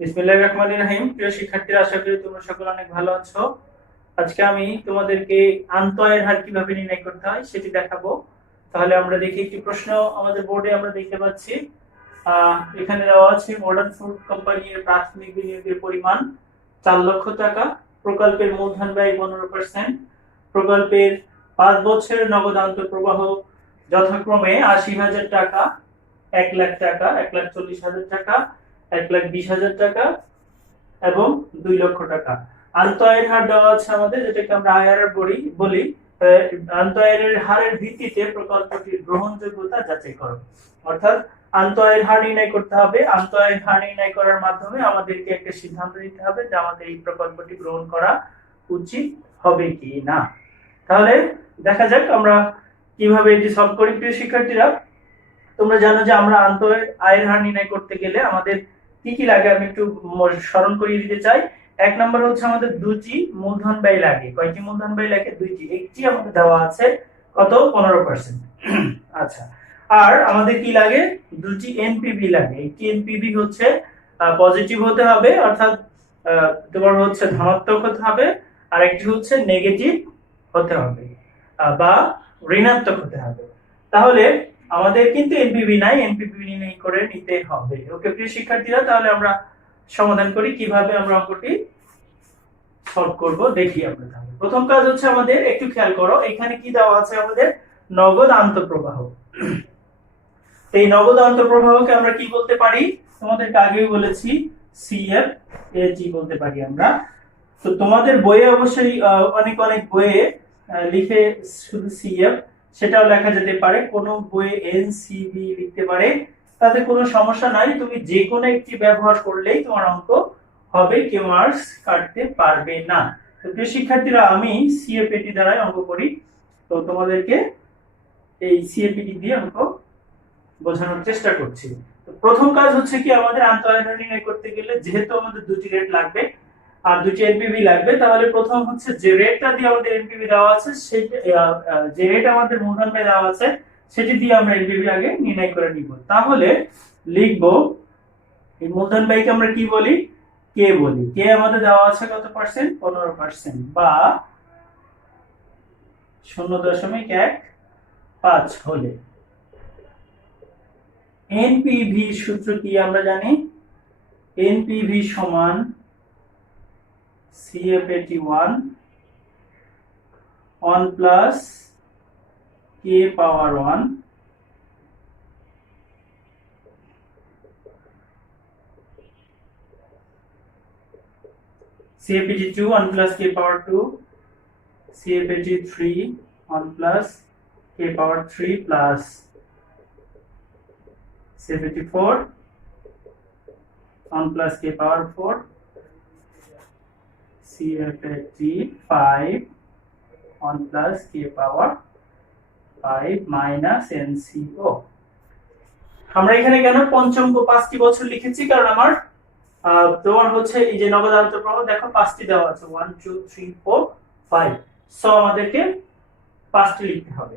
বিসমিল্লাহির রহমানির রহিম। প্রিয় শিক্ষার্থীরা, আশা করি তোমরা সকলে অনেক ভালো আছো। আজকে আমি তোমাদেরকে আন্তঃআয়ের হার কিভাবে নির্ণয় করতে হয় সেটি দেখাবো। তাহলে আমরা দেখি, একটি প্রশ্ন আমাদের বোর্ডে আমরা দেখতে পাচ্ছি। এখানে দেওয়া আছে মডার্ন ফুড কোম্পানির প্রাথমিক বিনিয়োগের পরিমাণ 4 লক্ষ টাকা, প্রকল্পের মূলধন ব্যয় 15%, প্রকল্পের 5 বছরের নগদ আন্তঃপ্রবাহ যথাক্রমে 80,000 টাকা, 1 লাখ টাকা, 1,40,000 টাকা, 1,20,000 টাকা এবং 2 লক্ষ টাকা। আন্তঃআয়ের হার দেওয়া আছে আমাদের, যেটাকে আমরা আইআরআর বলি। আন্তঃআয়ের হারের ভিত্তিতে প্রকল্পটির গ্রহণযোগ্যতা যাচাই করো। অর্থাৎ আন্তঃআয়ের হার নির্ণয় করতে হবে। আন্তঃআয়ের হার নির্ণয় করার মাধ্যমে আমাদেরকে একটা সিদ্ধান্ত নিতে হবে যে আমাদের এই প্রকল্পটি গ্রহণ করা উচিত হবে কি না। তাহলে দেখা যাক আমরা কিভাবে এটি সলভ করি। প্রিয় শিক্ষার্থীরা, তোমরা জানো যে আমরা আয়ের হার নির্ণয় করতে গেলে আমাদের কি কি লাগে, আমি একটু স্মরণ করিয়ে দিতে চাই। 1 নম্বর হচ্ছে আমাদের দুটি মূলধন ব্যয় লাগে। কয়টি মূলধন ব্যয় লাগে? দুইটি। একটি আমাদের দেওয়া আছে কত? 15%। আচ্ছা, আর আমাদের কি লাগে? দুটি এনপিভি লাগে। একটি এনপিভি হচ্ছে পজিটিভ হতে হবে, অর্থাৎ তোমার হচ্ছে ধনাত্মক হতে হবে, আর একটি হচ্ছে নেগেটিভ হতে হবে বা ঋণাত্মক হতে হবে। তাহলে আমাদের কিন্তু এনপিভি নাই, এনপিভি নির্ণয় করে নিতে হবে। ওকে প্রিয় শিক্ষার্থীরা, তাহলে আমরা সমাধান করি। কিভাবে আমরা অঙ্কটি সলভ করব দেখি আমরা। তাহলে প্রথম কাজ হচ্ছে আমাদের, একটু খেয়াল করো, এখানে কি দেওয়া আছে আমাদের? নগদ আন্তঃপ্রবাহ। এই নগদ আন্তঃপ্রবাহকে আমরা কি বলতে পারি? তোমাদেরকে আগেই বলেছি, সিএফএজি বলতে পারি আমরা। তো তোমাদের বইয়ে অবশ্যই অনেক অনেক বইয়ে লিখে শুধু সিএফ, সেটাও লেখা যেতে পারে। কোনো বইয়ে এনসিবি লিখতে পারে, তাতে কোনো সমস্যা নাই। তুমি যে কোনো একটি ব্যবহার করলেই তোমার অঙ্ক হবে, কেউ মার্কস কাটতে পারবে না। তো প্রিয় শিক্ষার্থীরা, আমি সিএফএটি দ্বারা অঙ্ক করি, তো তোমাদেরকে এই সিএফএটি দিয়ে অঙ্ক বোঝানোর চেষ্টা করছি। তো প্রথম কাজ হচ্ছে কি, আমাদের আন্তঃআয়ের নির্ণয় করতে গেলে যেহেতু আমাদের দুটি রেট লাগবে আর দুটি এনপিভি লাগবে, তাহলে প্রথম হচ্ছে যে রেটটা দিয়ে আমাদের এনপিভি দেওয়া আছে, সেটা যে রেট আমাদের মূলধন ব্যয় দেওয়া আছে সেটি দিয়ে আমরা এনপিভি আগে নির্ণয় করে নিব। তাহলে লিখব, এই মূলধন ব্যয়কে আমরা কি বলি? কে বলি। কে আমাদের দেওয়া আছে কত পার্সেন্ট? 15%, বা 0.15 হলে এনপিভি সূত্র কি আমরা জানি? এনপিভি সমান CF81 1 প্লাস কে পাওয়ার 1 CF82 1 plus k power 2 CF83 1 plus k power 3 plus CF84 1 plus k power 4 CF85 1 plus k power 5 minus NCO। আমরা এখানে কেন পঞ্চম 5টি বছর লিখেছি? কারণ আমার তোমার হচ্ছে এই যে নগদ আন্তঃপ্রবাহ দেখো 5টি দেওয়া আছে, 1 2 3 4 5, সো আমাদেরকে 5টি লিখতে হবে।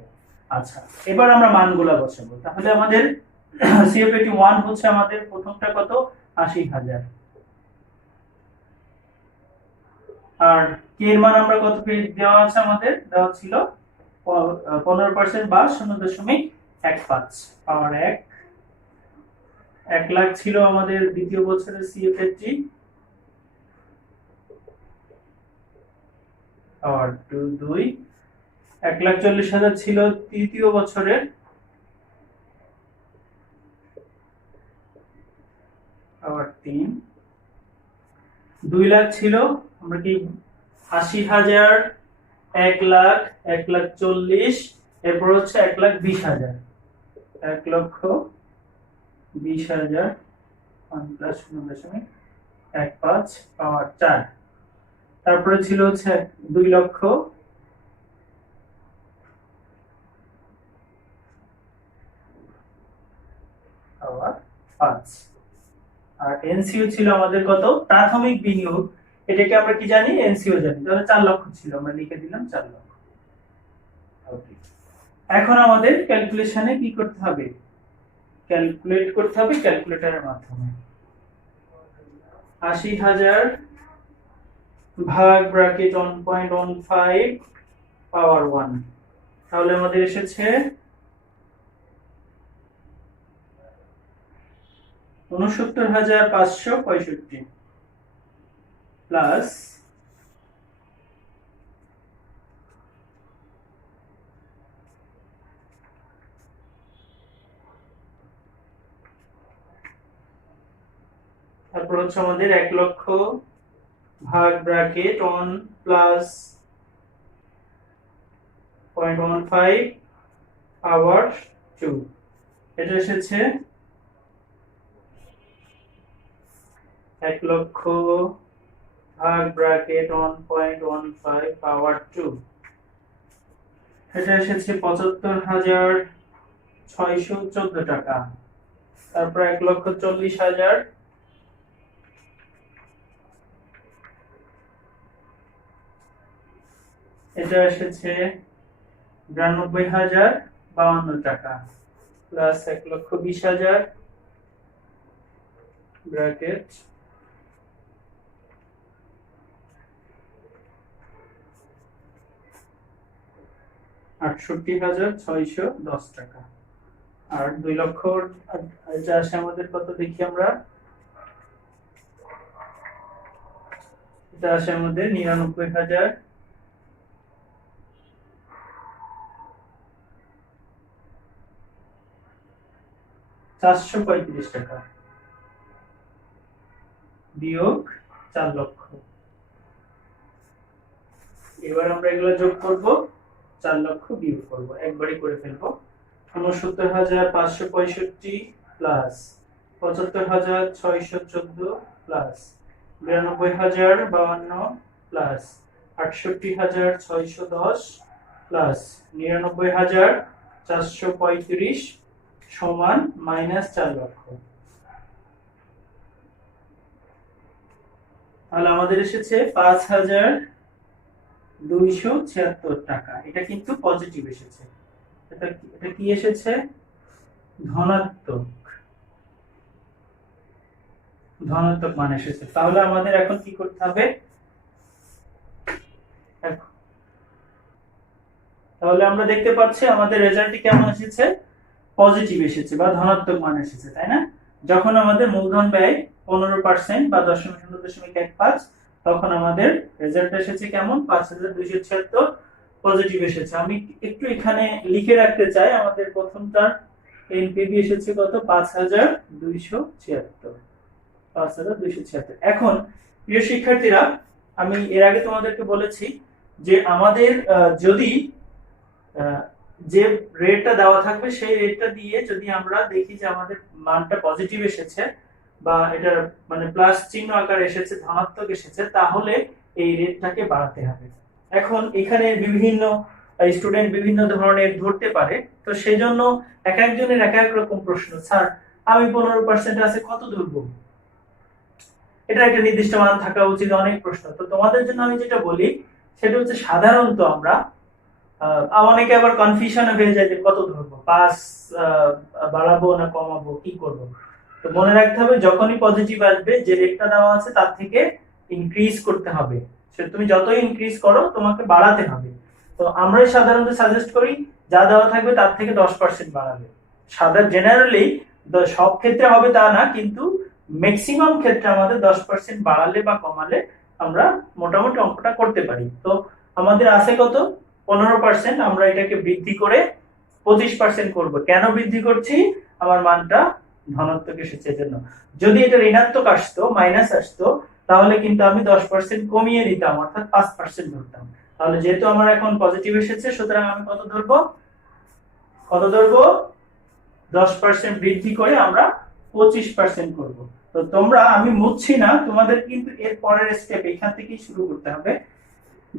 আচ্ছা, এবার আমরা মানগুলা বসাবো। তাহলে আমাদের CF81 হচ্ছে আমাদের প্রথমটা কত? 80,000, আর কে এর মান আমরা কত পেয়ে দেওয়া আছে? আমাদের দেওয়া ছিল 15% বা 0.15 পাওয়ার 1 লাখ ছিল আমাদের দ্বিতীয় বছরের সিএফএটি, আর 2 1,40,000 ছিল তৃতীয় বছরের, আর 2 লাখ ছিল। আমরা কি 80,000, 1 লাখ, 1,40,000, এরপর হচ্ছে 1,20,000, 1,20,000 প্লাস 0.15 পাওয়ার 4, তারপরে ছিল হচ্ছে 2 লক্ষ, পাওয়ার 5, আর এনসিও ছিল আমাদের কত? প্রাথমিক বিনিয়োগ, এটাকে আমরা কি জানি? এনসিও জানি। তাহলে 4 লক্ষ ছিল, আমরা লিখে দিলাম 4 লক্ষ। ওকে, এখন আমাদের ক্যালকুলেশনে কি করতে হবে? ক্যালকুলেট করতে হবে ক্যালকুলেটরের মাধ্যমে। 80,000 ভাগ ব্র্যাকেট 1.15 পাওয়ার 1, তাহলে আমাদের এসেছে 69,565 প্লাস তারপর হচ্ছে আমাদের 1 লক্ষ ভাগ ব্র্যাকেট 1 প্লাস 0.15 পাওয়ার 2, এটা এসেছে 1 লক্ষ ভাগ ব্র্যাকেট 1.15 পাওয়ার 2, এটা এসেছে 75,614 টাকা। তারপর 1,40,000, এটা এসেছে 92,052 টাকা প্লাস 1,20,000 ব্র্যাকেট 68,610 টাকা। আর 2 লক্ষ এটা আসে আমাদের কত দেখি আমরা, এটা আসে আমাদের 99,435 টাকা বিয়োগ 4 লক্ষ। এবার আমরা এগুলো যোগ করব, 4 লক্ষ বিয়োগ করব, একবারই করে ফেলবো। 69,565 প্লাস 75,614 প্লাস 92,052 প্লাস 68,610 প্লাস 99,435 সমান মাইনাস 4 লক্ষ। তাহলে আমাদের এসেছে 5,276 টাকা। এটা কিন্তু পজিটিভ এসেছে, এটা কি এসেছে, ধনাত্মক মান এসেছে। তাহলে আমাদের এখন কি করতে হবে, তাহলে আমরা দেখতে পাচ্ছি আমাদের রেজাল্টটি কেমন এসেছে, পজিটিভ এসেছে বা ধনাত্মক মান এসেছে, তাই না? যখন আমাদের মূলধন ব্যয় 15% বা 0.15 তখন আমাদের রেজাল্ট এসেছে কেমন, 5,276 পজিটিভ এসেছে। আমি একটু এখানে লিখে রাখতে চাই, আমাদের প্রথমটার এনপিভি এসেছে কত, 5,276। এখন প্রিয় শিক্ষার্থীরা, আমি এর আগে তোমাদেরকে বলেছি যে আমাদের যদি যে রেটটা দেওয়া থাকবে সেই রেটটা দিয়ে যদি আমরা দেখি যে আমাদের মানটা পজিটিভ এসেছে বা এটা মানে প্লাস চিহ্ন আকারে এসেছে, ধনাত্মক এসেছে, তাহলে এই রেটটাকে বাড়াতে হবে। এখন এখানে বিভিন্ন স্টুডেন্ট বিভিন্ন ধরনের ধরতে পারে, তো সেই জন্য এক একজনের এক এক রকম প্রশ্ন। স্যার আমি 15% আছে, কত ধরবো? এটা একটা নির্দিষ্ট মান থাকা উচিত, অনেক প্রশ্ন। তো তোমাদের জন্য আমি যেটা বলি সেটা হচ্ছে সাধারণত আমরা অনেকে আবার কনফিউশনে হয়ে যায় যে কত ধরবো, 5 বাড়াবো না কমাবো, কি করব। তো মনে রাখতে হবে যখনই পজিটিভ আসবে যে রেটটা দেওয়া আছে তার থেকে ইনক্রিজ করতে হবে। সেটা তুমি যতই ইনক্রিজ করো তোমাকে বাড়াতে হবে। তো আমরাই সাধারণত সাজেস্ট করি যা দেওয়া থাকবে তার থেকে 10% বাড়াবে। জেনারেলি সব ক্ষেত্রে হবে তা না, কিন্তু ম্যাক্সিমাম ক্ষেত্রে আমাদের 10% বাড়ালে বা কমালে আমরা মোটামুটি অঙ্কটা করতে পারি। তো আমাদের আছে কত, 15%, আমরা এটাকে বৃদ্ধি করে 25% করব। কেন বৃদ্ধি করছি, আমার মানটা ধনাত্মক এসেছে জন্য। যদি এটা ঋণাত্মক আসতো, মাইনাস আসতো, তাহলে কিন্তু আমি 10% কমিয়ে দিতাম, অর্থাৎ 5% ধরতাম। তাহলে যেহেতু আমার এখন পজিটিভ এসেছে, সুতরাং আমি কত ধরবো, 10% বৃদ্ধি করে আমরা 25% করব। তো তোমরা, আমি মুছছি না, তোমাদের কিন্তু এর পরের স্টেপ এখান থেকেই শুরু করতে হবে।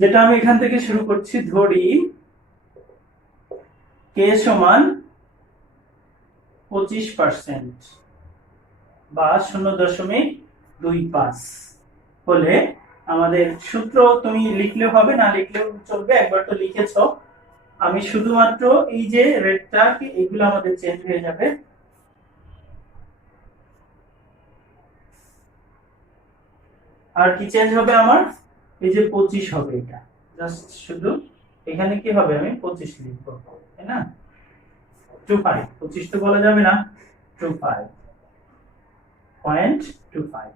যেটা আমি এখান থেকে শুরু করছি, ধরি কে সমান 25% বা 0.25 হলে আমাদের সূত্র তুমি লিখলেও হবে, না লিখলেও চলবে, একবার তো লিখেছো। আমি শুধুমাত্র এই যে রেটটা কি এগুলো আমাদের চেঞ্জ হয়ে যাবে। আর কি চেঞ্জ হবে আমার, এই যে 25 হবে, এটা জাস্ট শুধু এখানে কি হবে, আমি 25 লিখবো, তাই না? 25, 25 তো বলা যাবে না, 25.25।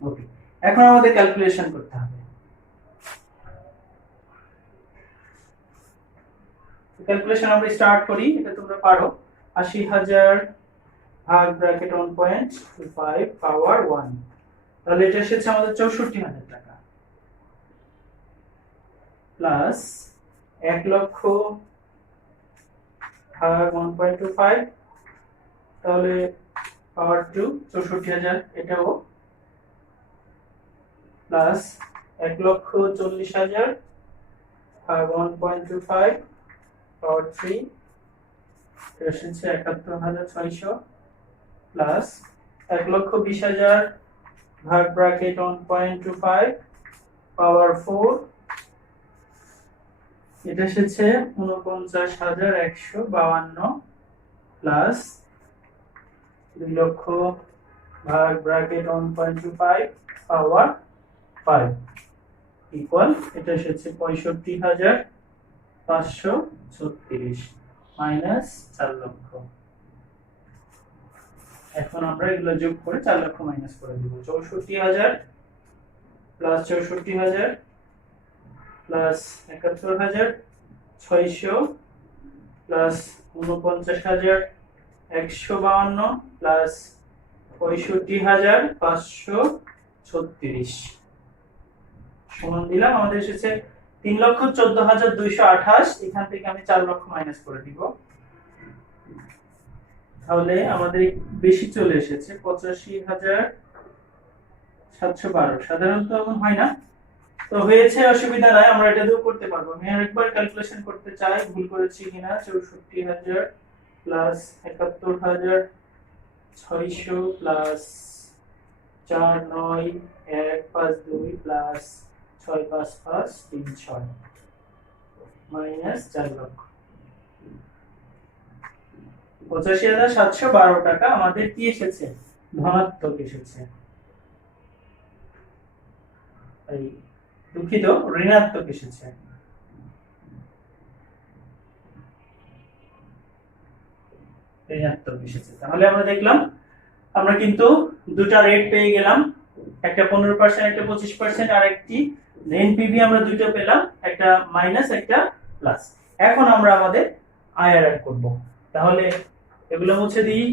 ওকে, এখন আমাদের ক্যালকুলেশন করতে হবে। ক্যালকুলেশন আমরা স্টার্ট করি, এটা তোমরা পারো। 80,000 ভাগ ব্র্যাকেট 1.25 পাওয়ার 1, তাহলে এটা এসেছে আমাদের 64,000 টাকা, প্লাস 1 লক্ষ ভাগ 1.25, তাহলে পাওয়ার 2 64,000, এটাও প্লাস 1,40,000 ভাগ 1.25 পাওয়ার 3, এটা এসেছে 71,600, প্লাস 1,20,000 ভাগ ব্র্যাকেট 1.25 পাওয়ার 4, এটা এসেছে 49,152, প্লাস 2 লক্ষ ভাগ ব্র্যাকেট 1.25 পাওয়ার 5 ইকুয়াল, এটা এসেছে 65,536 মাইনাস 4 লক্ষ। এখন আমরা এগুলো যোগ করে 4 লক্ষ মাইনাস করে দিব। 64,000 প্লাস 64,000 প্লাস 71,600 প্লাস 49,152 প্লাস 65,536 সমান দিলাম, আমাদের এসেছে 3,14,228। এখান থেকে আমি 4 লক্ষ মাইনাস করে দিব, তাহলে আমাদের বেশি চলে এসেছে 85,712। সাধারণত এমন হয় না, তো হয়েছে, অসুবিধা নাই, আমরা এটা দিয়েও করতে পারবো। আমি আরেকবার ক্যালকুলেশন করতে চাই ভুল করেছি কিনা। 64,000 প্লাস 71,600 প্লাস 4,9,152 প্লাস 6,5,5,36 মাইনাস 4 লক্ষ। 85,712 টাকা আমাদের কি এসেছে, ধনাত্মক এসেছে, এই দুঃখিত, ঋণাত্মক এসেছে। ঋণাত্মক এসেছে, তাহলে আমরা দেখলাম আমরা কিন্তু দুটা রেট পেয়ে গেলাম, একটা 15%, একটা 25%, আর একটি এনপিভি আমরা দুটো পেলাম, একটা মাইনাস একটা প্লাস। এখন আমরা আমাদের আইআরআর করব, তাহলে এগুলো মুছে দিই।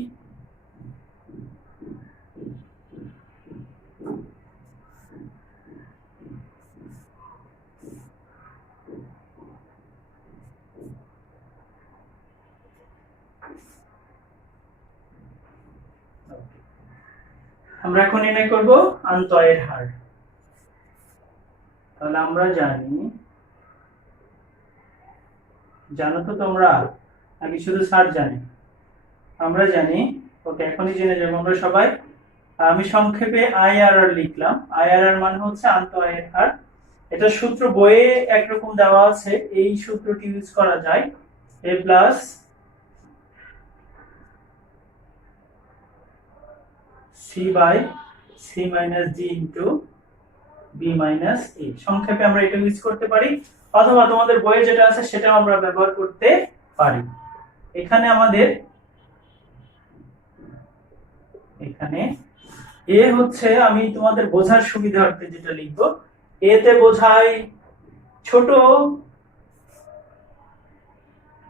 আমরা এখন নির্ণয় করব আন্তঃআয়ের হার। তাহলে আমরা জানো তো তোমরা, নাকি শুধু স্যার জানে? আমরা জানি, ওকে, এখনই জেনে যাবো আমরা সবাই। আমি সংক্ষেপে আইআরআর লিখলাম। আইআরআর মানে হচ্ছে আন্তঃআয়ের হার। এটা সূত্র বইয়ে একরকম দেওয়া আছে, এই সূত্রটি ইউজ করা যায়, a plus C by C minus D into B minus A. সংক্ষেপে আমরা এটা ইউজ করতে পারি, অথবা তোমাদের বইয়ে যেটা আছে সেটাও আমরা ব্যবহার করতে পারি। এখানে আমাদের এ হচ্ছে, আমি তোমাদের বোঝার সুবিধার্থে যেটা লিখবো, এতে বোঝায় ছোট,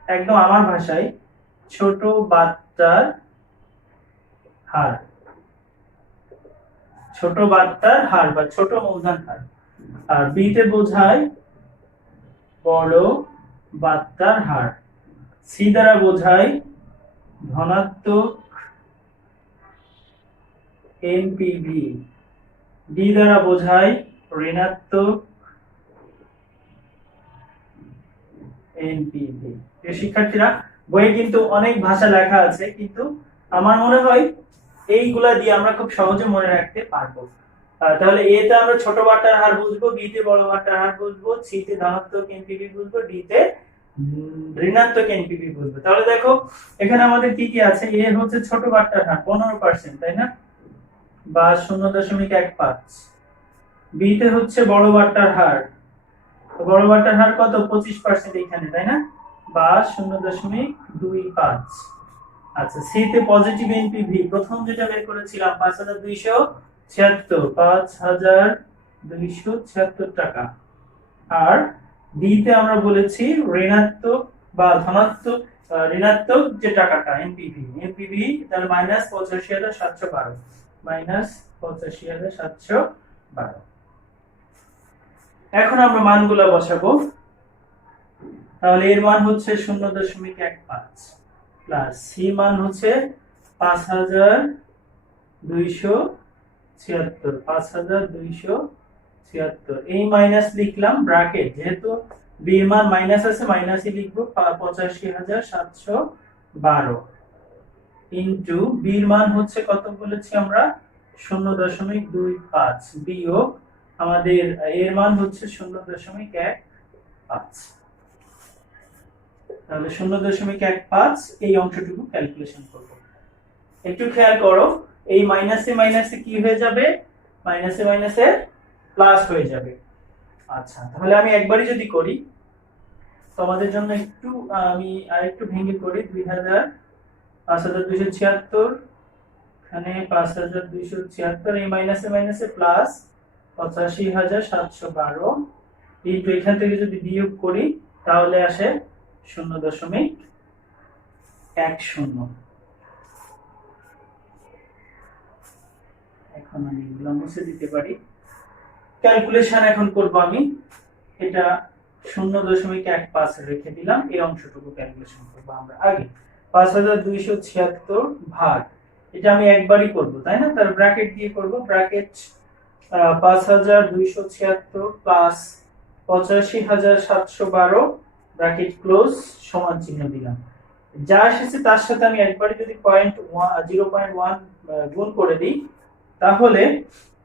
একদম আমার ভাষায় ছোট বাচ্চার হার, ছোট বাচ্চার হার বা ছোট মূলধন হার। আর বি তে বোঝায় বড় বাচ্চার হার। সি দ্বারা বোঝায় ধনাত্মক এনপিভি। ডি দ্বারা বোঝায় ঋণাত্মক এনপিভি। শিক্ষার্থীরা, বইয়ে কিন্তু অনেক ভাষা লেখা আছে, কিন্তু আমার মনে হয় এইগুলা দিয়ে আমরা খুব সহজে মনে রাখতে পারবো। তাহলে এ তে আমরা ছোট বাট্টার হার বুঝবো, বি তে বড় বাট্টার হার বুঝবো, সি তে ধনাত্মক এনপিভি বুঝবো, ডি তে ঋণাত্মক এনপিভি বুঝবো। তাহলে দেখো এখানে আমাদের কি কি আছে। এ হচ্ছে ছোট বাট্টার হার 15%, তাই না? বা 0.15। বি তে হচ্ছে বড় বারটার হার, তো বড় বারটার হার কত 25% এখানে, তাই না? বা 0.25। আচ্ছা, সি তে পজিটিভ এনপিভি প্রথম যেটা বের করেছিলাম 5276, 5276 টাকা। আর ডি তে আমরা বলেছি ঋণাত্মক বা ধনাত্মক, ঋণাত্মক যে টাকাটা এনপিভি তাহলে -85712, -85712। এখন আমরা মানগুলো বসাবো। তাহলে এর মান হচ্ছে 0.15 প্লাস সি মান হচ্ছে 5276, 5276। এই মাইনাস লিখলাম ব্র্যাকেট, যেহেতু বি এর মান মাইনাস আছে মাইনাসই লিখবো, 85712 ইনটু বি এর মান হচ্ছে কত বলেছি আমরা 0.25 বিয়োগ আমাদের এর মান হচ্ছে 0.15। তাহলে 0.15 এই অংশটুকু ক্যালকুলেশন করব। একটু খেয়াল করো, এই মাইনাসে মাইনাসে কি হয়ে যাবে, মাইনাসে মাইনাসে প্লাস হয়ে যাবে। আচ্ছা, তাহলে আমি একবারই যদি করি তোমাদের জন্য একটু আমি আরেকটু ভেঙে করি। 5276 এখানে 5276, এই মাইনাসে মাইনাসে প্লাস 85712 ইনটু এখান থেকে যদি বিয়োগ করি তাহলে আসে 0.10। এখন আমি এগুলো মুছে দিতে পারি। ক্যালকুলেশন এখন করব আমি, এটা 0.15 রেখে দিলাম, এই অংশটুকু ক্যালকুলেশন করব আমরা আগে। 5276 ভাগ, এটা আমি একবারই করব তাই না, তার ব্র্যাকেট দিয়ে করব, ব্র্যাকেট 5276 প্লাস 85712 ব্র্যাকেট ক্লোজ সমান চিহ্ন দিলাম। যা এসেছে তার সাথে আমি একবারে যদি 0.1 গুণ করে দিই তাহলে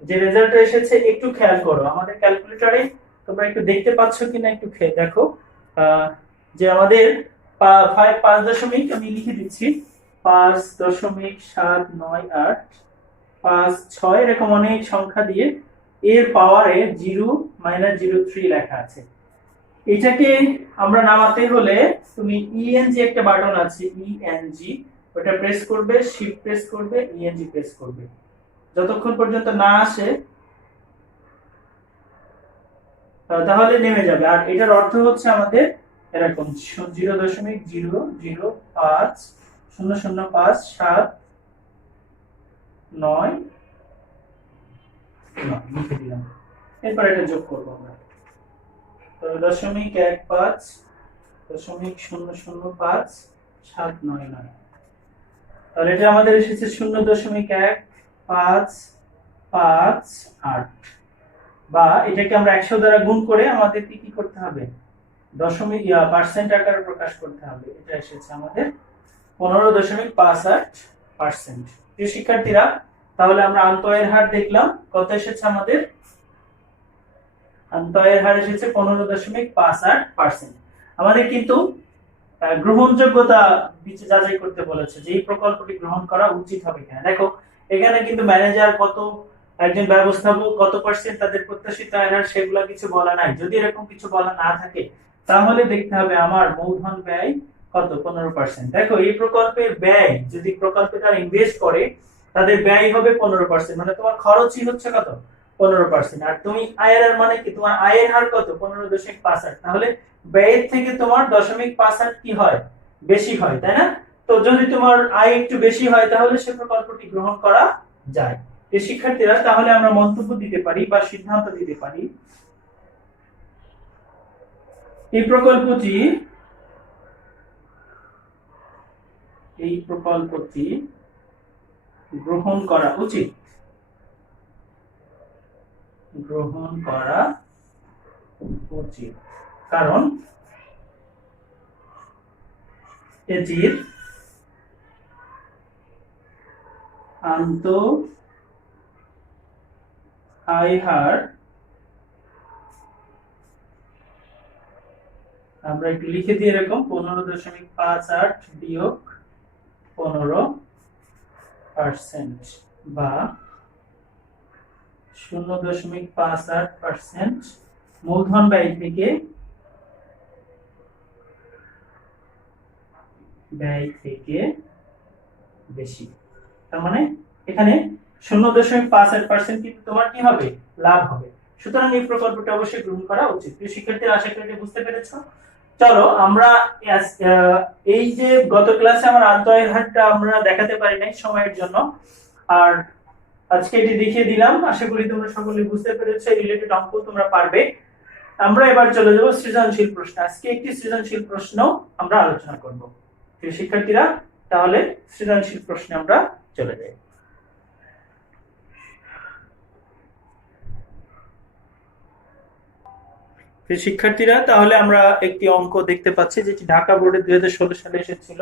যে রেজাল্টটা এসেছে, একটু খেয়াল করো আমাদের ক্যালকুলেটরে, তোমরা একটু দেখতে পাচ্ছ কিনা একটু দেখো, যে আমাদের 5 দশমিক আমি লিখে দিচ্ছি, 5.798 5 6 এরকম অনেক সংখ্যা দিয়ে এর পাওয়ারে 0-03 লেখা আছে। এটাকে আমরা নামাতে হলে তুমি ইএনজি একটা বাটন আছে, ইএনজি, ওটা প্রেস করবে, শিফট প্রেস করবে, ইএনজি প্রেস করবে, যতক্ষণ পর্যন্ত না আসে তাহলে নেমে যাবে। আর এটার অর্থ হচ্ছে আমাদের এরকম 0.0050057 লিখে দিলাম। এরপর এটা যোগ করবো আমরা, তো 0.15.005.799, তাহলে এটা আমাদের এসেছে 0.1558, বা এটাকে আমরা 100 দ্বারা গুণ করে আমাদের কি করতে হবে, দশমিক পার্সেন্ট আকারে প্রকাশ করতে হবে। এটা এসেছে আমাদের 15.58%। প্রিয় শিক্ষার্থীরা, তাহলে আমরা আন্তঃয়ের হার দেখলাম, কত এসেছে আমাদের, আন্তঃয়ের হার এসেছে 15.58%। আমাদের কিন্তু গ্রহণযোগ্যতা যাচাই করতে বলেছে যে এই প্রকল্পটি গ্রহণ করা উচিত হবে কিনা। দেখো এখানে কিন্তু ম্যানেজার কত, একজন ব্যবস্থাপক কত পার্সেন্ট তাদের প্রত্যাশিত আয়ের হার, সেগুলো কিছু বলা নাই। যদি এরকম কিছু বলা না থাকে তাহলে দেখতে হবে আমার মূলধন ব্যয় কত, 15%। দেখো এই প্রকল্পের ব্যয়, যদি প্রকল্পে তারা ইনভেস্ট করে তাদের ব্যয় হবে 15%, মানে তোমার খরচই হচ্ছে কত, 15%। আর তুমি আয়ের হার মানে কি, তোমার আয়ের হার কত, 15.58, তাহলে ব্যয়ের থেকে তোমার 0.5% কি হয়, বেশি হয়, তাই না? তো যদি তোমার আয় একটু বেশি হয় তাহলে সে প্রকল্পটি গ্রহণ করা যায়। এই শিক্ষার্থীরা, তাহলে আমরা মন্তব্য দিতে পারি বা সিদ্ধান্ত দিতে পারি এই প্রকল্পটি গ্রহণ করা উচিত, গ্রহণ করা উচিত, কারণ এটির আয় হার, আমরা একটু লিখে দিই এরকম, 15.58 বিয়োগ 15% বা 0.58% মূলধন ব্যয় থেকে বেশি। তার মানে এখানে 0.58% কিন্তু তোমার কি হবে, লাভ হবে। সুতরাং এই প্রকল্পটা অবশ্যই গ্রহণ করা উচিত। প্রিয় শিক্ষার্থীরা, আশা করি বুঝতে পেরেছো। চলো আমরা এই যে গত ক্লাসে আমার আন্তঃআয়ের হারটা আমরা দেখাতে পারি নাই সময়ের জন্য, আর আজকে এটি দেখিয়ে দিলাম। আশা করি তোমরা সকলে বুঝতে পেরেছো, রিলেটেড অঙ্ক তোমরা পারবে। আমরা এবার চলে যাব সৃজনশীল প্রশ্ন। আজকে একটি সৃজনশীল প্রশ্ন আমরা আলোচনা করব। প্রিয় শিক্ষার্থীরা, তাহলে সৃজনশীল প্রশ্নে আমরা চলে যাই। প্রিয় শিক্ষার্থীরা, তাহলে আমরা একটি অঙ্ক দেখতে পাচ্ছি যেটি ঢাকা বোর্ডে 2016 সালে এসেছিল।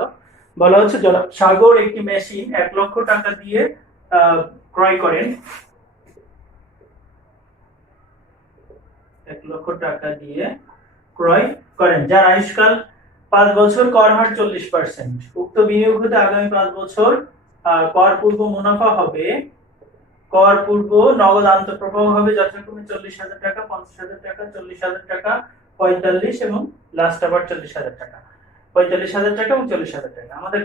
বলা হচ্ছে সাগর একটি মেশিন 1 লক্ষ টাকা দিয়ে ক্রয় করেন। 1 লক্ষ টাকা দিয়ে ক্রয় করেন, যার আয়ুষ্কাল 5 বছর, কর হার 40%। উক্ত বিনিয়োগ হতে আগামী 5 বছর কর পূর্ব মুনাফা হবে, কর পূর্ব নগদ আন্তঃপ্রবাহ হবে যথাক্রমে 40,000 টাকা, 50,000 টাকা, 40,000 টাকা, 45 এবং লাস্ট আবার 40,000 টাকা। 45,000 টাকা এবং 40,000 টাকা। আমাদের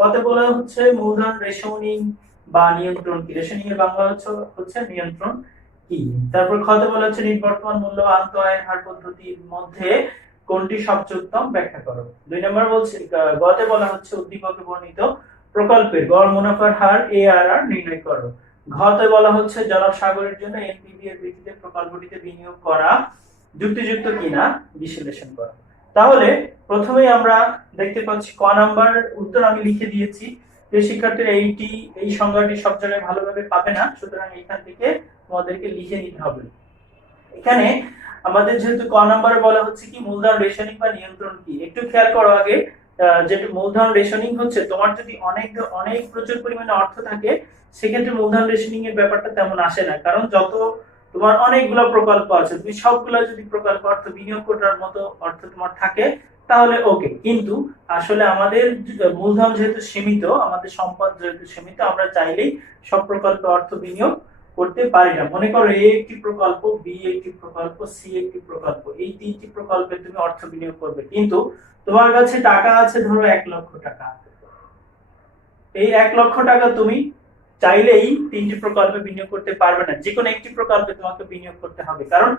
কত বলা হচ্ছে মূলধন রেশনিং বা নিয়ন্ত্রণ কি? রেশনিং এর বাংলা হচ্ছে নিয়ন্ত্রণ কি। তারপর কত বলা হচ্ছে নির্বর্তমান মূল্য আন্তঃআয়ের হার পদ্ধতির মধ্যে কোনটি সবচেয়ে উত্তম, ব্যাখ্যা করো। 2 নম্বর বলছে গতে বলা হচ্ছে উদ্দীপকে বর্ণিত প্রকল্পের গড় মুনাফার হার এআরআর নির্ণয় করো। ঘতে বলা হচ্ছে জনাব সাগরের জন্য এনপিভি এর ভিত্তিতে প্রকল্পটিতে বিনিয়োগ করা যুক্তিযুক্ত কিনা বিশ্লেষণ করো। তাহলে প্রথমেই আমরা দেখতে পাচ্ছি ক নাম্বার উত্তর আমি লিখে দিয়েছি। যে শিক্ষার্থীরা এই সংজ্ঞাটি সব জায়গায় ভালোভাবে পাবে না, সুতরাং এখান থেকে তোমাদেরকে লিখে নিতে হবে। এখানে আমাদের যেহেতু ক নাম্বারে বলা হচ্ছে কি মূলধন রেশনিং বা নিয়ন্ত্রণ কি, একটু খেয়াল করো আগে। যেটা মূলধন রেশনিং হচ্ছে তোমার যদি অনেক প্রচুর পরিমাণে অর্থ থাকে, সেক্ষেত্রে মূলধন রেশনিং এর ব্যাপারটা তেমন আসে না। কারণ যত তোমার অনেকগুলো প্রকল্প আছে, তুমি সবগুলো যদি প্রকল্প অর্থ বিনিয়োগ করার মতো অর্থ তোমার থাকে তাহলে ওকে। কিন্তু আসলে আমাদের মূলধন যেহেতু সীমিত, আমাদের সম্পদ যেহেতু সীমিত, আমরা চাইলেই সব প্রকল্পে অর্থ বিনিয়োগ করতে পারি না। মনে করো এ একটি প্রকল্প, বি একটি প্রকল্প, সি একটি প্রকল্প, এই 3টি প্রকল্পে তুমি অর্থ বিনিয়োগ করবে, কিন্তু তোমার কাছে টাকা আছে ধরো 1 লক্ষ টাকা। এই 1 লক্ষ টাকা তুমি চাইলেই 3টি প্রকল্পে বিনিয়োগ করতে পারবে না, যে কোনো একটি প্রকল্পে তোমাকে বিনিয়োগ করতে হবে। কারণ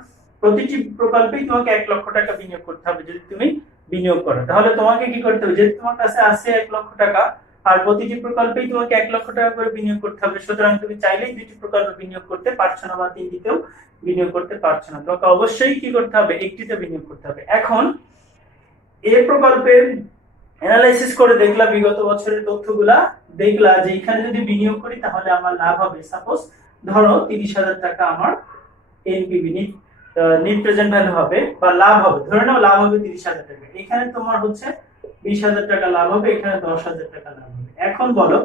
প্রতিটি প্রকল্পেই তোমাকে 1 লক্ষ টাকা বিনিয়োগ করতে হবে যদি তুমি বিনিয়োগ করো। তাহলে তোমাকে কি করতে হবে, যেহেতু তোমার কাছে আছে 1 লক্ষ টাকা আর প্রতিটি প্রকল্পেই তোমাকে 1 লক্ষ টাকা করে বিনিয়োগ করতে হবে, সুতরাং তুমি চাইলেই 2টি প্রকল্পে বিনিয়োগ করতে পারছো না বা 3টিতেও বিনিয়োগ করতে পারছো না। তোমাকে অবশ্যই কি করতে হবে, একটিতে বিনিয়োগ করতে হবে। এখন এই প্রকল্পের অ্যানালাইসিস করে দেখলা বিগত বছরের তথ্যগুলা, দেখলা যে এখানে যদি বিনিয়োগ করি তাহলে আমার লাভ হবে। সাপোজ ধরো 30,000 টাকা আমার এনপিভি নেট প্রেজেন্ট ভ্যালু হবে বা লাভ হবে, ধরে নাও লাভ হবে 30,000 টাকা। এখানে তোমার হচ্ছে 20,000 টাকা লাভ হবে, এখানে 10,000 টাকা লাভ হবে। এখন বলো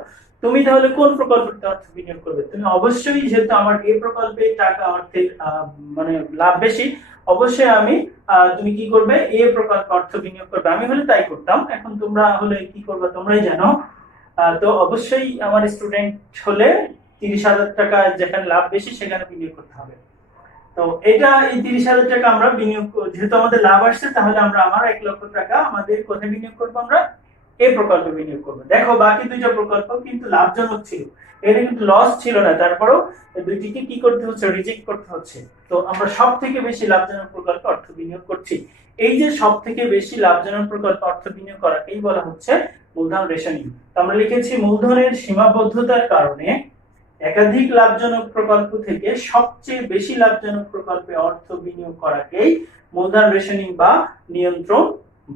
তুমি তাহলে কোন প্রকল্পে অর্থ বিনিয়োগ করবে? তুমি অবশ্যই, যেহেতু আমার এই প্রকল্পে টাকা অর্থের মানে লাভ বেশি, অবশ্যই আমি তুমি কি করবে, এই প্রকল্পে অর্থ বিনিয়োগ করবে। আমি হলে তাই করতাম। এখন তোমরা হলে কি করবে তোমরাই জানো। তো অবশ্যই আমার স্টুডেন্ট হলে 30,000 টাকা যেখানে লাভ বেশি সেখানে বিনিয়োগ করতে হবে। তো এটা এই 30,000 টাকা আমরা বিনিয়োগ, যেহেতু আমাদের লাভ আসছে, তাহলে আমরা আমার 1 লক্ষ টাকা আমাদের কোথায় বিনিয়োগ করবো, আমরা এই প্রকল্পে বিনিয়োগ করবো। দেখো বাকি 2টা প্রকল্প কিন্তু লাভজনক ছিল, এর কিন্তু লস ছিল না, তারপরেও দুইটিকে কি করতে হচ্ছে, রিজেক্ট করতে হচ্ছে। তো আমরা সব থেকে বেশি লাভজনক প্রকল্পে অর্থ বিনিয়োগ করছি। এই যে সব থেকে বেশি লাভজনক প্রকল্পে অর্থ বিনিয়োগ করাকেই বলা হচ্ছে মূলধন রেশনিং। তো আমরা লিখেছি মূলধনের সীমাবদ্ধতার কারণে একাধিক লাভজনক প্রকল্প থেকে সবচেয়ে বেশি লাভজনক প্রকল্পে অর্থ বিনিয়োগ করাকেই মূলধন রেশনিং বা নিয়ন্ত্রণ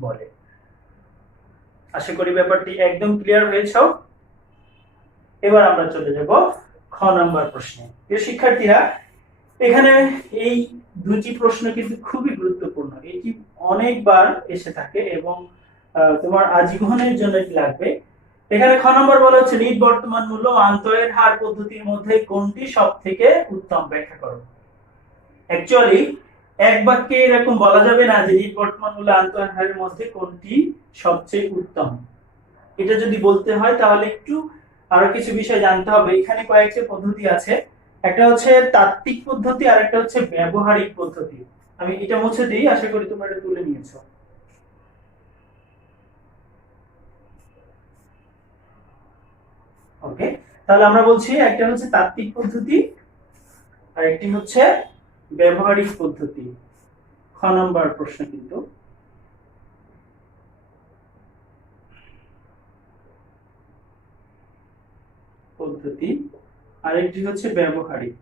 বলে। আশা করি ব্যাপারটি একদম ক্লিয়ার হয়েছে। এবার আমরা চলে যাব খ নাম্বার প্রশ্নে। প্রিয় শিক্ষার্থীরা, এখানে এই 2টি প্রশ্ন কিন্তু খুবই গুরুত্বপূর্ণ, এটি অনেকবার এসে থাকে এবং তোমার আজীবনের জন্য এটি লাগবে। এখানে খ নম্বর বলা হচ্ছে নিট বর্তমান মূল্য আন্তঃআয়ের হার পদ্ধতির মধ্যে কোনটি সবথেকে উত্তম, ব্যাখ্যা করো। অ্যাকচুয়ালি এক বাক্যে এরকম বলা যাবে না যে নিট বর্তমান মূল্য আন্তঃআয়ের হারের মধ্যে কোনটি সবচেয়ে উত্তম। এটা যদি বলতে হয় তাহলে একটু আরো কিছু বিষয় জানতে হবে। এখানে কয়েকটি পদ্ধতি আছে একটা হচ্ছে তাত্ত্বিক পদ্ধতি আর একটা হচ্ছে ব্যবহারিক পদ্ধতি। আমি এটা মুছে দিই, আশা করি তোমরা এটা তুলে নিয়েছো। ওকে, তাহলে আমরা বলছি একটা হচ্ছে তাত্ত্বিক পদ্ধতি আর একটি হচ্ছে ব্যবহারিক পদ্ধতি। খ নম্বর প্রশ্ন কিন্তু পদ্ধতি আর একটি হচ্ছে ব্যবহারিক।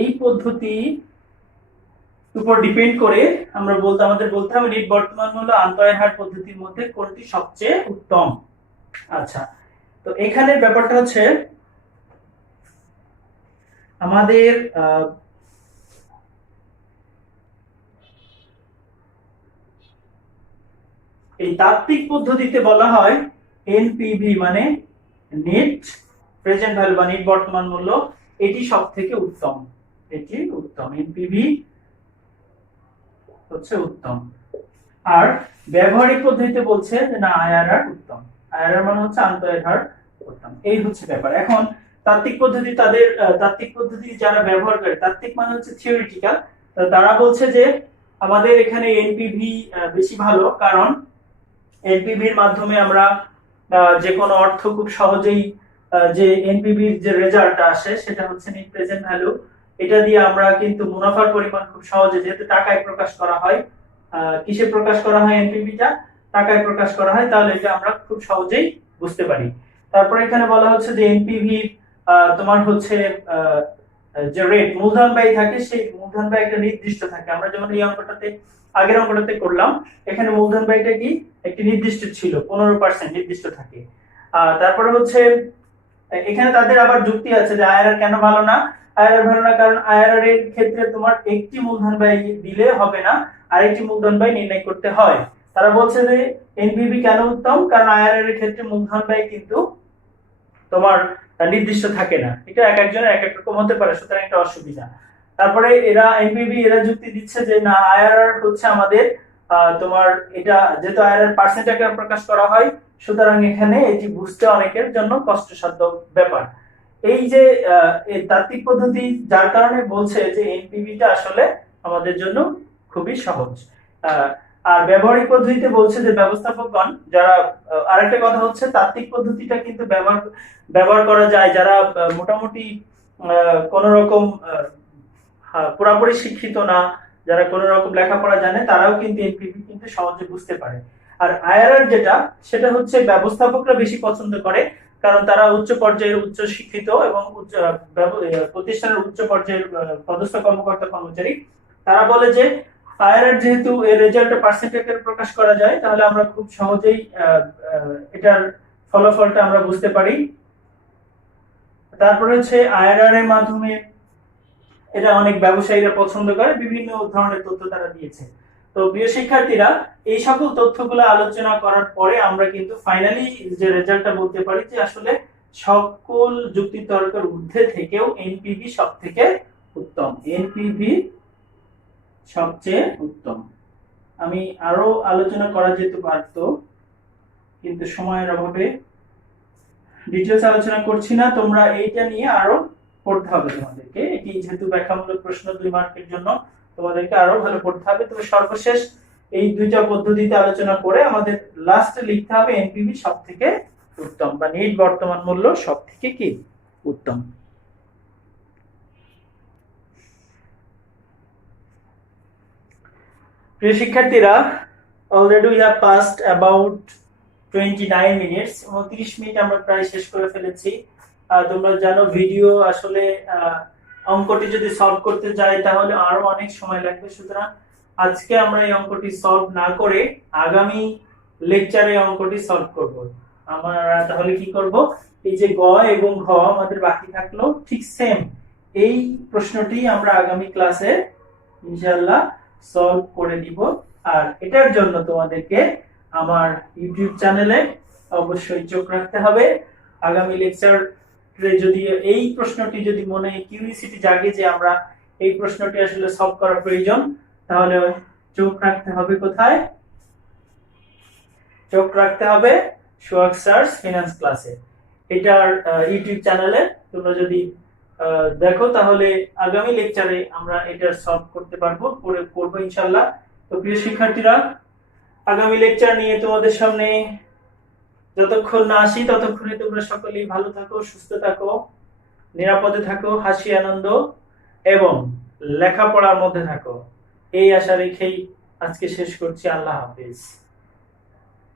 এই পদ্ধতি উপর ডিপেন্ড করে আমরা আমাদের বলতে হবে নিট বর্তমান মূল্য আন্তঃআয়ের হার পদ্ধতির মধ্যে কোনটি সবচেয়ে উত্তম। আচ্ছা, তো এখানে ব্যাপারটা হচ্ছে আমাদের এই তাত্ত্বিক পদ্ধতিতে বলা হয় এনপিভি মানে নেট প্রেজেন্ট ভ্যালু বা নেট বর্তমান মূল্য, এটি সবথেকে উত্তম। এটি উত্তম, এনপিভি হচ্ছে উত্তম। আর ব্যবহারিক পদ্ধতিতে বলছে যে না আইআরআর উত্তম, আইআরআর মানে হচ্ছে আন্তঃআয়ের হার উত্তম। এই হচ্ছে ব্যাপার। এখন তাত্ত্বিক পদ্ধতি তাত্ত্বিক পদ্ধতি যারা ব্যবহার করে, তাত্ত্বিক মানে হচ্ছে থিওরিটিক্যাল, তারা বলছে যে আমাদের এখানে এনপিভি বেশি ভালো, কারণ এনপিভির মাধ্যমে আমরা যে কোনো অর্থ খুব সহজেই যে এনপিভির যে রেজাল্টটা আসে সেটা হচ্ছে নেট প্রেজেন্ট ভ্যালু, এটা দিয়ে আমরা কিন্তু মুনাফার পরিমাণ খুব সহজে, যেহেতু টাকায় প্রকাশ করা হয়, কিসে প্রকাশ করা হয় এনপিভিটা, টাকায় প্রকাশ করা হয়, তাহলে এটা আমরা খুব সহজেই বুঝতে পারি। তারপরে এখানে বলা হচ্ছে যে এনপিভি তোমার হচ্ছে যে রেট মূলধন ব্যয় থাকে, সেই মূলধন ব্যয় একটা নির্দিষ্ট থাকে। আমরা যেমন এই অঙ্কটাতে আগের অঙ্কটাতে করলাম, এখানে মূলধন ব্যয়টা কি একটি নির্দিষ্ট ছিল, 15% নির্দিষ্ট থাকে। তারপরে হচ্ছে এখানে তাদের আবার যুক্তি আছে যে আইআরআর কেন ভালো না। আইআরআর ভালো না কারণ আইআরআর এর ক্ষেত্রে তোমার একটি মূলধন ব্যয় দিলে হবে না, আরেকটি মূলধন ব্যয় নির্ণয় করতে হয়। তারা বলছে যে এনপিভি কেন উত্তম, কারণ আইআরআর এর ক্ষেত্রে মূলধন ব্যয় কিন্তু তোমার নির্দিষ্ট থাকে না, এটা এক একজনের এক এক রকম হতে পারে, সুতরাং একটা অসুবিধা। তারপরে এনপিভি এরা যুক্তি দিচ্ছে যে না আইআরআর হচ্ছে আমাদের তোমার এটা যেহেতু আইআরআর পার্সেন্ট আকারে প্রকাশ করা হয়, সুতরাং এখানে এটি বুঝতে অনেকের জন্য কষ্টসাধ্য ব্যাপার। এই যে তাত্ত্বিক পদ্ধতি যার কারণে বলছে যে এনপিভিটা আসলে আমাদের জন্য খুবই সহজ। আর ব্যবহারিক পদ্ধতিতে বলছে যে ব্যবস্থাপকগণ যারা, আরেকটা কথা হচ্ছে তাত্ত্বিক পদ্ধতিটা কিন্তু ব্যবহার করা যায় যারা মোটামুটি কোন রকম পুরোপুরি শিক্ষিত না, যারা কোন রকম লেখাপড়া জানে, তারাও কিন্তু এনপিভি কিন্তু সহজে বুঝতে পারে। আর আইআরআর যেটা, সেটা হচ্ছে ব্যবস্থাপকরা বেশি পছন্দ করে, কারণ তারা উচ্চ পর্যায়ের উচ্চ শিক্ষিত এবং প্রতিষ্ঠানের উচ্চ পর্যায়ের পদস্থ কর্মকর্তা কর্মচারী। তারা বলে যে আইআরআর যেহেতু এর রেজাল্টটা পার্সেন্টেজে প্রকাশ করা যায়, তাহলে আমরা খুব সহজেই এটার ফলাফলটা আমরা বুঝতে পারি। তারপরে হচ্ছে আইআরআর এর মাধ্যমে এটা অনেক ব্যবসায়ীরা পছন্দ করে, বিভিন্ন ধরনের তথ্য তারা দিয়েছে। তো প্রিয় শিক্ষার্থীরা, এই সকল তথ্যগুলো আলোচনা করার পরে আমরা কিন্তু ফাইনালি যে রেজাল্টটা বলতে পারি যে আসলে সকল যুক্তি তর্কের ঊর্ধ্বে থেকেও এনপিভি সবথেকে উত্তম, এনপিভি সবচেয়ে উত্তম। আমি আরো আলোচনা করা যেতে পারতো, কিন্তু সময়ের অভাবে ডিটেইলস আলোচনা করছি না। তোমরা এইটা নিয়ে আরো পড়তে হবে তোমাদেরকে, এটি যেহেতু ব্যাখ্যামূলক প্রশ্ন 2 মার্কের জন্য, তোমাদেরকে আরো ভালো পড়তে হবে। তবে সর্বশেষ এই দুইটা পদ্ধতিতে আলোচনা করে আমাদের লাস্টে লিখতে হবে এনপিভি সবথেকে উত্তম বা নেট বর্তমান মূল্য সবথেকে কি উত্তম। প্রিয় শিক্ষার্থীরা, already we have passed about 29 minutes, 29 minute আমরা প্রায় শেষ করে ফেলেছি। তোমরা জানো ভিডিও আসলে অঙ্কটি যদি সলভ করতে যাই তাহলে আরো অনেক সময় লাগবে, সুতরাং আজকে আমরা এই অঙ্কটি সলভ না করে আগামী লেকচারে অঙ্কটি সলভ করব। আমরা তাহলে কি করব, এই যে গ এবং ঘ আমাদের বাকি থাকলো, ঠিক সেম এই প্রশ্নটি আমরা আগামী ক্লাসে ইনশাআল্লাহ সলভ করে দিব। আর এটার জন্য তোমাদেরকে আমার ইউটিউব চ্যানেলে অবশ্যই চোখ রাখতে হবে। আগামী লেকচারে যদি এই প্রশ্নটি যদি মনে কিউরিওসিটি জাগে যে আমরা এই প্রশ্নটি আসলে সলভ করা প্রয়োজন, তাহলে চোখ রাখতে হবে কোথায়, চোখ রাখতে হবে সোহাগ স্যারস ফিনান্স ক্লাসে। এটার ইউটিউব চ্যানেলে তোমরা যদি দেখো তাহলে আগামী লেকচারে আমরা এটার সলভ করতে পারবো, করবো ইনশাল্লাহ। তো প্রিয় শিক্ষার্থীরা, আগামী লেকচার নিয়ে তোমাদের সামনে যতক্ষণ না আসি ততক্ষণে তোমরা সকলেই ভালো থাকো, সুস্থ থাকো, নিরাপদে থাকো, হাসি আনন্দ এবং লেখাপড়ার মধ্যে থাকো, এই আশা রেখেই আজকে শেষ করছি। আল্লাহ হাফিজ।